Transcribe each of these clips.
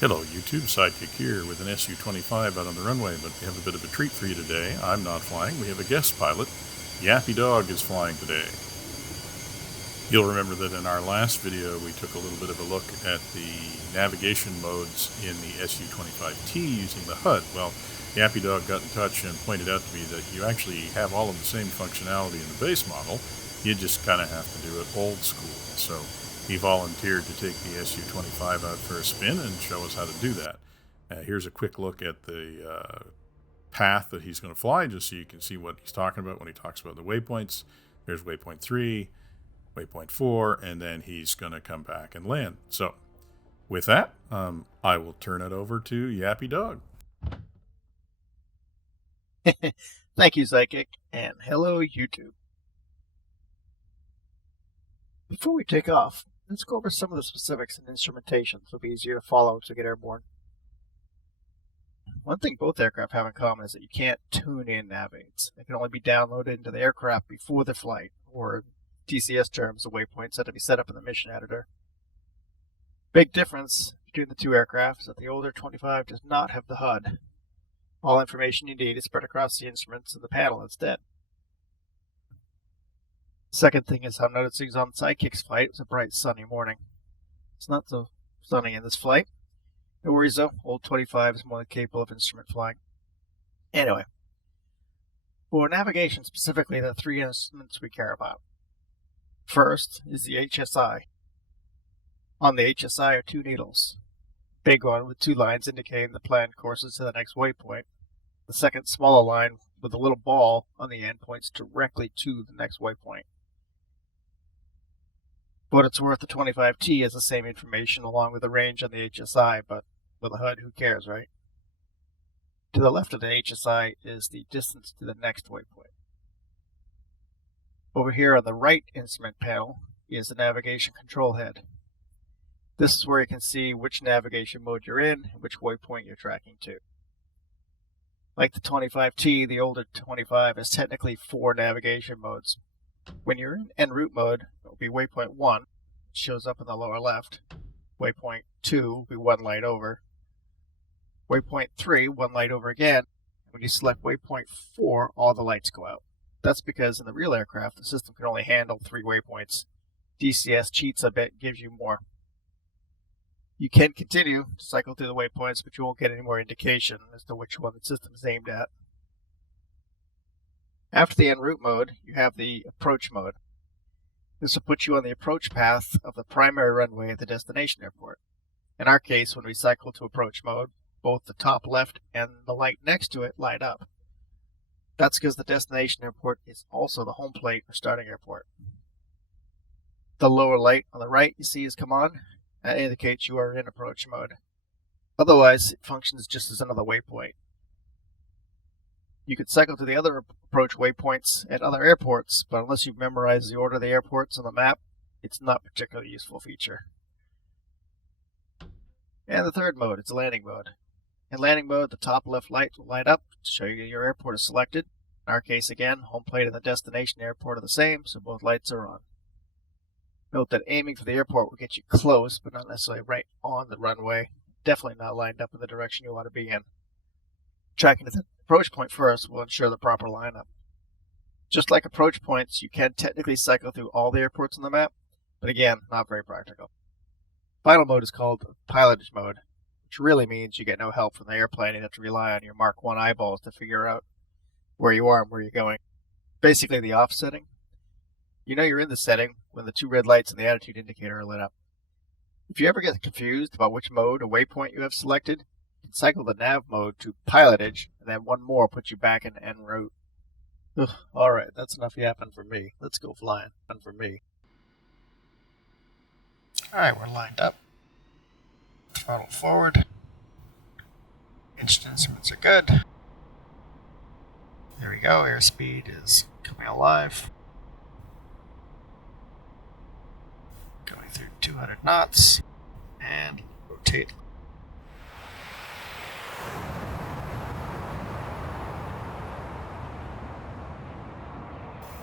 Hello YouTube, Sidekick here with an Su-25 out on the runway, but we have a bit of a treat for you today. I'm not flying, we have a guest pilot. YappyDawg is flying today. You'll remember that in our last video we took a little bit of a look at the navigation modes in the Su-25T using the HUD. Well, YappyDawg got in touch and pointed out to me that you actually have all of the same functionality in the base model, you just kind of have to do it old school. So he volunteered to take the Su-25 out for a spin and show us how to do that. Here's a quick look at the path that he's going to fly, just so you can see what he's talking about when he talks about the waypoints. There's waypoint 3, waypoint 4, and then he's going to come back and land. So with that, I will turn it over to YappyDawg. Thank you, Psychic, and hello, YouTube. Before we take off, let's go over some of the specifics and instrumentation so it'll be easier to follow as we get airborne. One thing both aircraft have in common is that you can't tune in nav aids. They can only be downloaded into the aircraft before the flight, or DCS terms, the waypoints that to be set up in the mission editor. Big difference between the two aircraft is that the older 25 does not have the HUD. All information you need is spread across the instruments and the panel instead. Second thing is I'm noticing on Sidekick's flight, it was a bright sunny morning. It's not so sunny in this flight. No worries though, old 25 is more than capable of instrument flying. Anyway, for navigation specifically, there are three instruments we care about. First is the HSI. On the HSI are two needles. Big one with two lines indicating the planned courses to the next waypoint. The second smaller line with a little ball on the end points directly to the next waypoint. For what it's worth, the 25T has the same information along with the range on the HSI, but with a HUD, who cares, right? To the left of the HSI is the distance to the next waypoint. Over here on the right instrument panel is the navigation control head. This is where you can see which navigation mode you're in and which waypoint you're tracking to. Like the 25T, the older 25 has technically 4 navigation modes. When you're in en route mode, it will be waypoint 1, which shows up in the lower left. Waypoint 2 will be 1 light over. Waypoint 3, 1 light over again. When you select waypoint 4, all the lights go out. That's because in the real aircraft, the system can only handle 3 waypoints. DCS cheats a bit, gives you more. You can continue to cycle through the waypoints, but you won't get any more indication as to which one the system is aimed at. After the en route mode, you have the approach mode. This will put you on the approach path of the primary runway at the destination airport. In our case, when we cycle to approach mode, both the top left and the light next to it light up. That's because the destination airport is also the home plate or starting airport. The lower light on the right you see is come on. That indicates you are in approach mode. Otherwise, it functions just as another waypoint. You could cycle to the other approach waypoints at other airports, but unless you've memorized the order of the airports on the map, it's not a particularly useful feature. And the third mode is landing mode. In landing mode, the top left light will light up to show you your airport is selected. In our case again, home plate and the destination airport are the same, so both lights are on. Note that aiming for the airport will get you close, but not necessarily right on the runway. Definitely not lined up in the direction you want to be in. Tracking to the approach point first will ensure the proper lineup. Just like approach points, you can technically cycle through all the airports on the map, but again, not very practical. Final mode is called pilotage mode, which really means you get no help from the airplane and you have to rely on your Mark 1 eyeballs to figure out where you are and where you're going. Basically the off setting. You know you're in the setting when the 2 red lights in the attitude indicator are lit up. If you ever get confused about which mode or waypoint you have selected, you can cycle the nav mode to pilotage, and then one more puts you back in en route. Alright, that's enough yapping for me. Let's go flying. Alright, we're lined up. Throttle forward. Engine instruments are good. There we go, airspeed is coming alive. Going through 200 knots, and rotate.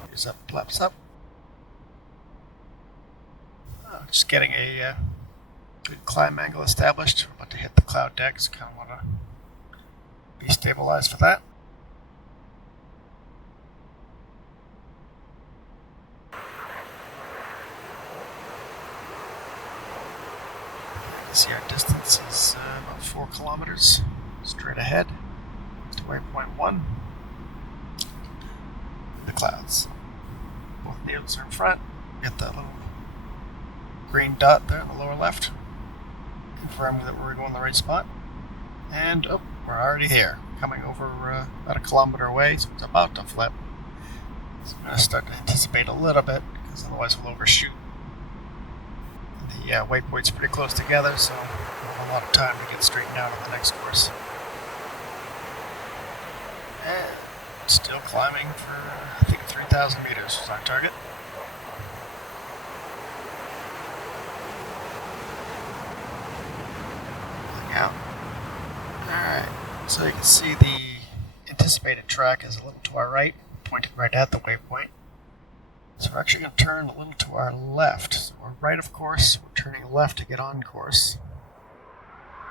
Here's up, flaps up. Just getting a Good climb angle established. We're about to hit the cloud deck, so kind of want to be stabilized for that. See our distance is about 4 kilometers straight ahead to waypoint 1. The clouds. Both needles are in front. Get that little green dot there in the lower left, confirming that we're going the right spot. And we're already here, coming over about 1 kilometer away, so it's about to flip. So I'm going to start to anticipate a little bit, because otherwise we'll overshoot. The waypoint's pretty close together, so we'll have a lot of time to get straightened out on the next course. And still climbing for, I think, 3,000 meters was our target. Looking out. Alright, so you can see the anticipated track is a little to our right, pointed right at the waypoint. So we're actually going to turn a little to our left. So we're right of course, we're turning left to get on course.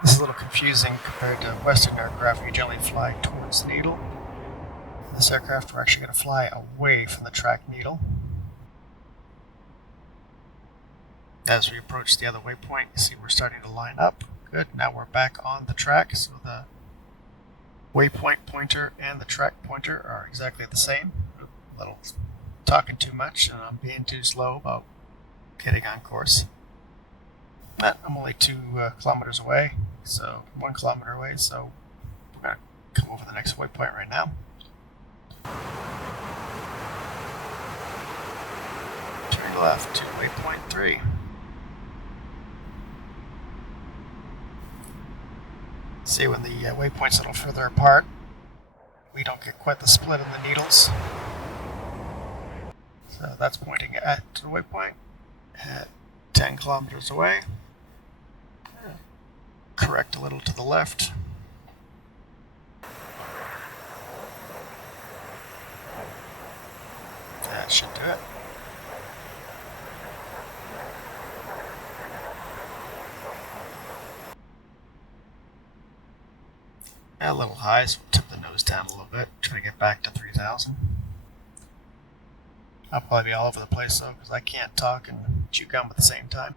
This is a little confusing compared to Western aircraft. We generally fly towards the needle. In this aircraft, we're actually going to fly away from the track needle. As we approach the other waypoint, you see we're starting to line up. Good, now we're back on the track, so the waypoint pointer and the track pointer are exactly the same. A little talking too much, and I'm being too slow about getting on course. But I'm only 2 kilometers away, so 1 kilometer away, so we're going to come over the next waypoint right now. Turn left to waypoint 3. See, when the waypoint's a little further apart, we don't get quite the split in the needles. So that's pointing at the waypoint at 10 kilometers away. Correct a little to the left. That should do it. A little high, so we'll tip the nose down a little bit, try to get back to 3,000. I'll probably be all over the place though, because I can't talk and chew gum at the same time.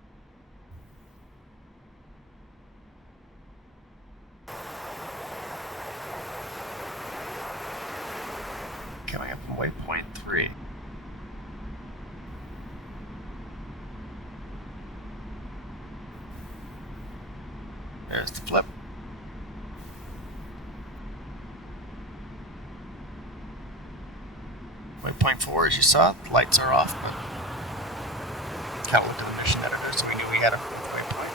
Coming up from waypoint 3. There's the flip. Waypoint 4, as you saw, the lights are off, but kind of looked at the mission editor, so we knew we had a waypoint.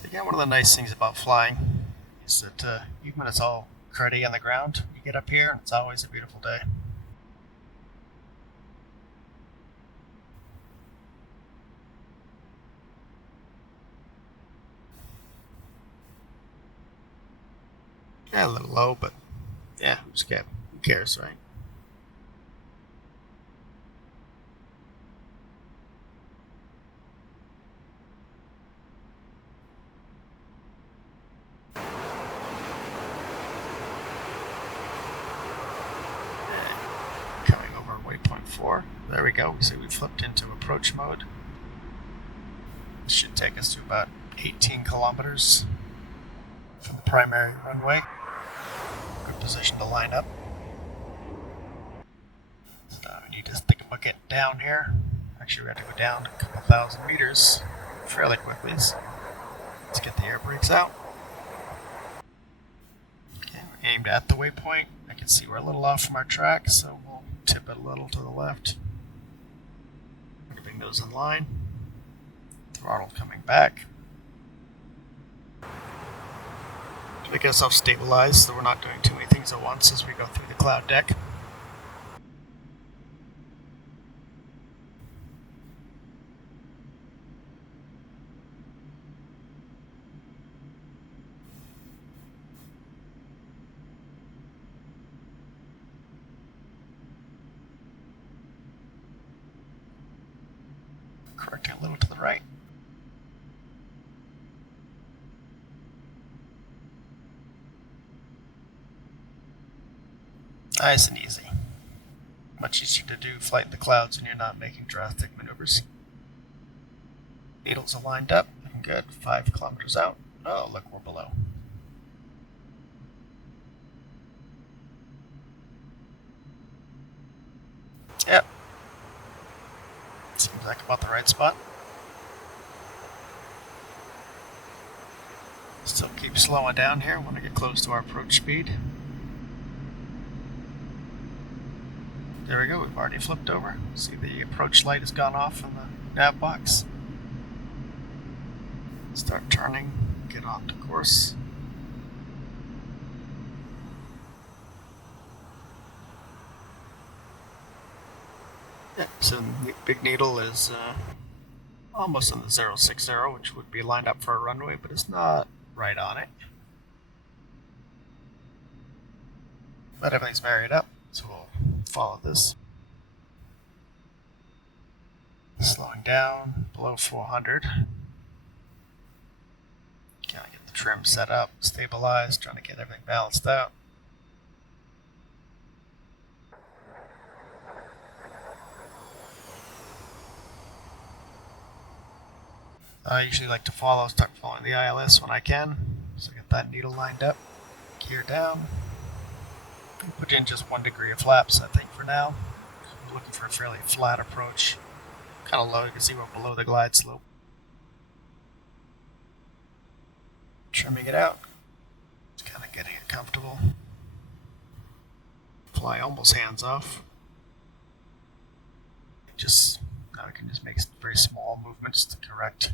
So again, one of the nice things about flying is that even when it's all cruddy on the ground, you get up here and it's always a beautiful day. Yeah, a little low, but yeah, who cares, right? Coming over waypoint 4. There we go. We see we flipped into approach mode. This should take us to about 18 kilometers from the primary runway. Good position to line up. So we need to think about getting down here. Actually, we have to go down a couple thousand meters fairly quickly. So let's get the air brakes out. Okay, we're aimed at the waypoint. I can see we're a little off from our track, so we'll tip it a little to the left. Bring those in line. Throttle coming back. I guess I'll stabilize so we're not doing too many things at once as we go through the cloud deck. Correcting a little to the right. Nice and easy. Much easier to do flight in the clouds when you're not making drastic maneuvers. Needles are lined up. Good. 5 kilometers out. Oh, look, we're below. Yep. Seems like about the right spot. Still keep slowing down here when I get close to our approach speed. There we go, we've already flipped over. See the approach light has gone off in the nav box. Start turning, get on to course. Yeah, so the big needle is almost on the 060, which would be lined up for a runway, but it's not right on it. But everything's married up, so we'll follow this. Slowing down below 400. Gotta get the trim set up, stabilized, trying to get everything balanced out. I usually like to start following the ILS when I can, so get that needle lined up, gear down. Put in just 1 degree of flaps, I think, for now. I'm looking for a fairly flat approach. Kind of low, you can see we're below the glide slope. Trimming it out, just kind of getting it comfortable. Fly almost hands off. Now I can just make very small movements to correct.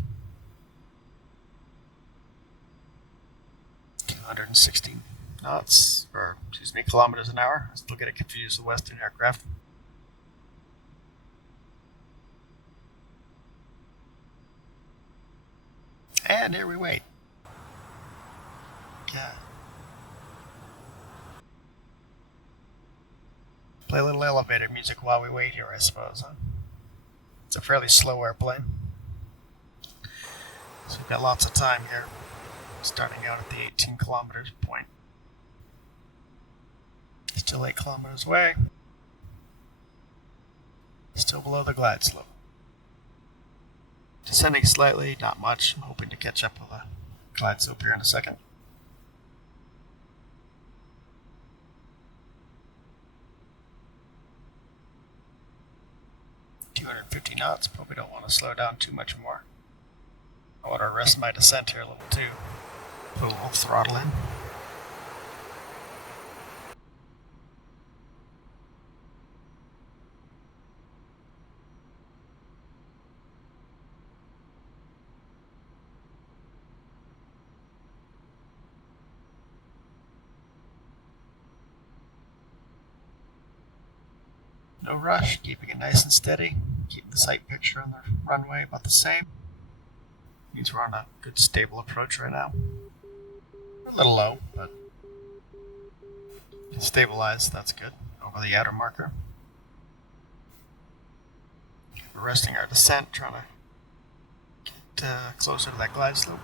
216 knots, or excuse me, kilometers an hour. I still get it confused with Western aircraft. And here we wait. Yeah. Play a little elevator music while we wait here, I suppose. Huh? It's a fairly slow airplane. So we've got lots of time here. Starting out at the 18 kilometers point. Still 8 kilometers away. Still below the glide slope. Descending slightly, not much. I'm hoping to catch up with the glide slope here in a second. .250 knots, probably don't want to slow down too much more. I want to arrest my descent here a little too. Put a little throttle in. No rush, keeping it nice and steady. Keeping the sight picture on the runway about the same. Means we're on a good stable approach right now. We're a little low, but stabilized, that's good. Over the outer marker. We're resting our descent, trying to get closer to that glide slope.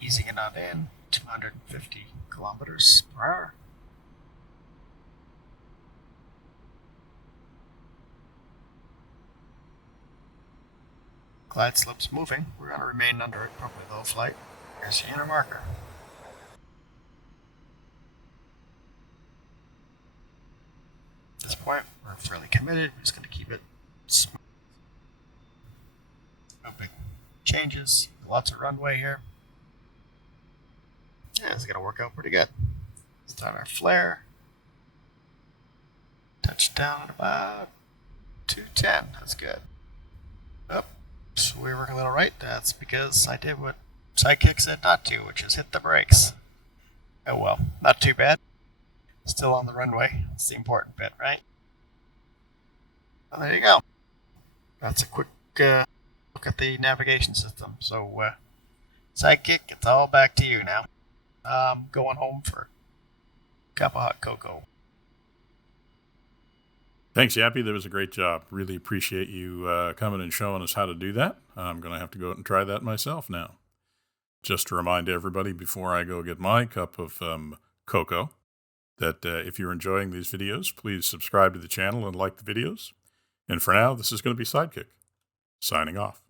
Easing it on in, 250 kilometers per hour. Glide slope's moving. We're going to remain under it, probably low flight. Here's the inner marker. At this point, we're fairly committed. We're just going to keep it smooth. No big changes. Lots of runway here. Yeah, it's going to work out pretty good. Start our flare. Touch down at about 210. That's good. Oh, so we're working a little right. That's because I did what Sidekick said not to, which is hit the brakes. Oh well, not too bad. Still on the runway. That's the important bit, right? Well, there you go. That's a quick look at the navigation system. So, Sidekick, it's all back to you now. going home for a cup of hot cocoa. Thanks, Yappy. That was a great job. Really appreciate you coming and showing us how to do that. I'm going to have to go out and try that myself now. Just to remind everybody before I go get my cup of cocoa, that if you're enjoying these videos, please subscribe to the channel and like the videos. And for now, this is going to be Sidekick, signing off.